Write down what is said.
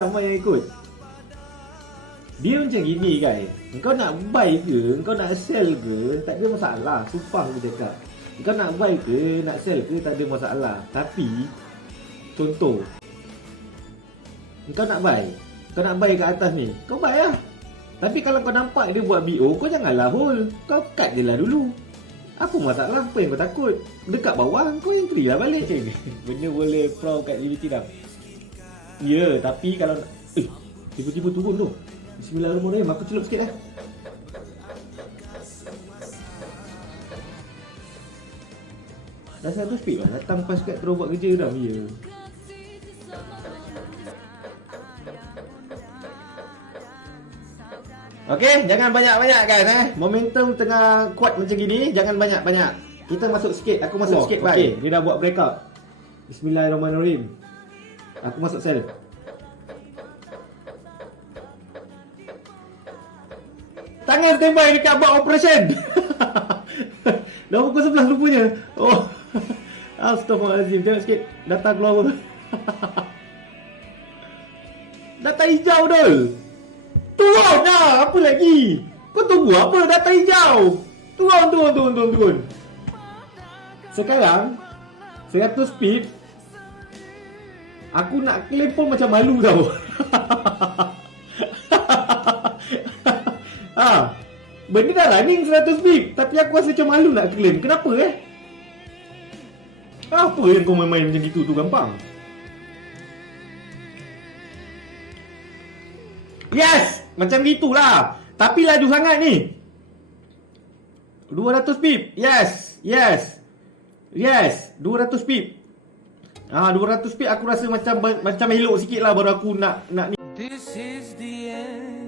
Ramai yang ikut. Dia macam gini kan, kau nak buy ke, kau nak sell ke, tak ada masalah. Sumpah aku cakap, kau nak buy ke, nak sell ke, tak ada masalah. Tapi contoh, kau nak buy kat atas ni, kau buy lah. Tapi kalau kau nampak dia buat BO, kau janganlah hold, kau cut je lah dulu. Apa masalah, apa yang kau takut? Dekat bawah, kau entry lah balik. Benda boleh pro kat Liberty dah. Ya, tapi kalau tiba-tiba turun tu. Bismillahirrahmanirrahim, aku celup sikit lah. Dah 100 speed lah, datang pas kat terus buat kerja dah. Ya. Okey, jangan banyak-banyak kan Momentum tengah kuat macam gini, jangan banyak-banyak. Kita masuk sikit, aku masuk sikit bye. Okey, dia dah buat breakout. Bismillahirrahmanirrahim. Aku masuk sell. Tangan standby dekat buat operation. Dah pukul 11 rupanya. Oh. Astaghfirullahaladzim. Tengok sikit data keluar apa. Data hijau dol. Turun dah. Apa lagi? Kau tunggu apa data hijau? Turun. Sekarang 100 pip. Aku nak claim pun macam malu tau. Benda dah running 100 pip, tapi aku rasa macam malu nak claim. Kenapa Apa yang kau main-main macam gitu tu gampang? Yes! Macam gitulah. Tapi laju sangat ni. 200 pip. Yes. 200 pip. 200 pip aku rasa macam elok sikit lah baru aku nak ni. This is the end.